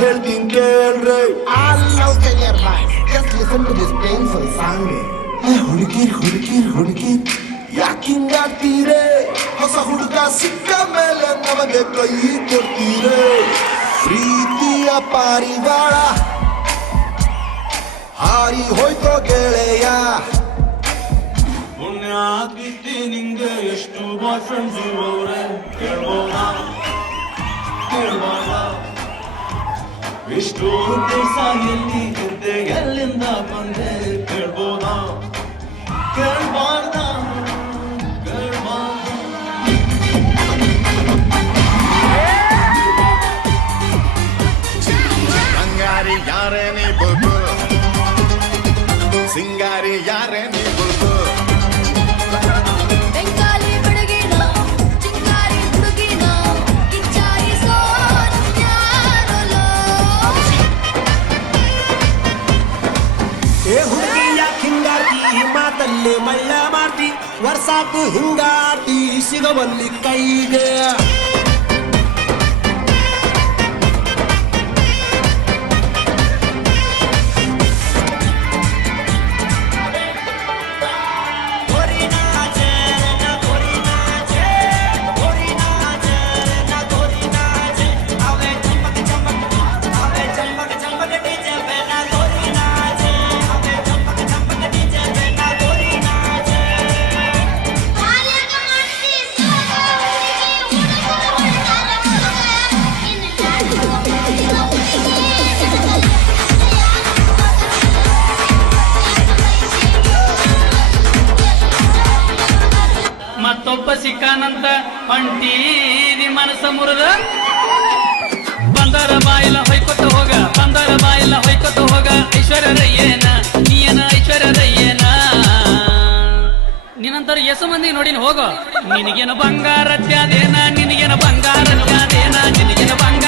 ಹೇಳ್ತೀನಿ ಕೇಳ್ರಿ. All love can your mind. Just listen to this painful song. ಹುಡುಗಿರ್ ಯಾಕಿಂಗಾಡ್ತೀರೇ? ಹೊಸ ಹುಡುಗ ಸಿಕ್ಕ ಮೇಲೆ ನಮಗೆ ಕೈ ಕೊಡ್ತೀರೇ? ಪ್ರೀತಿಯ ಪಾರಿವಾಳ ಹಾರಿ ಹೋಯ್ತೋ ಗೆಳೆಯ. ಪುಣ್ಯ ಆಗಿದ್ದೆ ನಿಂಗೆ ಎಷ್ಟು ಬಾಯ್ ಫ್ರೆಂಡ್ಸ್ ಇರೋರೆ ಕೇಳ್ಬೋದಾ ಎಷ್ಟು ದಿವಸ ಎಲ್ಲಿ ಇದ್ದೆ ಎಲ್ಲಿಂದ ಬಂದೆ ಕೇಳ್ಬೋದಾ ಕೇಳ್ಬಾರ್ದ ಬಂಗಾರಿ ಯಾರೇ ನೀ ಬುಲ್ಬುಲ್, ಸಿಂಗಾರಿ ಯಾರೇ ನೀ ಬುಲ್ಬುಲ್. ಬೆಂಗಾಲಿ ಹುಡುಗಿನ ಚಿಂಗಾರಿ ಹುಡುಗಿನ ಕಿಚ್ಚಾಯಿಸೋ ಯಾರಲೋ. ಏ ಹುಡುಗಿ ಯಾಕೆ ಹಿಂಗಾಡ್ತಿ ಮಾತಲ್ಲಿ ಮಳ್ಳ ಮಾಡ್ತಿ ವರ್ಷಾಕು ಹಿಂಗಾಡ್ತಿ ಸಿಗವಲ್ಲಿ ಕೈಗೆ. ಮತ್ತೊಬ್ಬ ಸಿಕ್ಕಾನಂತ ಹೊಂಟೀದಿ ಮನಸ್ಸ ಮುರಿದ ಬಂದರ ಬಾಯಿಲ ಹೊಯ್ಕೊತ ಹೋಗ ಬಂದರ ಬಾಯಿಲ ಹೊಯ್ಕೊತ ಹೋಗ ಐಶ್ವರ್ಯರಯ್ಯೇನ ನೀಯನ ಐಶ್ವರ್ಯರಯ್ಯೇನ ನಿನ್ನಂತರ ಎಸು ಮಂದಿ ನೋಡಿನ ಹೋಗೋ ನಿನಗೇನ ಬಂಗಾರ ತ್ಯಾದೇನ ನಿನಗೇನ ಬಂಗಾರ ತ್ಯಾದೇನ ನಿನಗೇನ ಬಂಗಾರ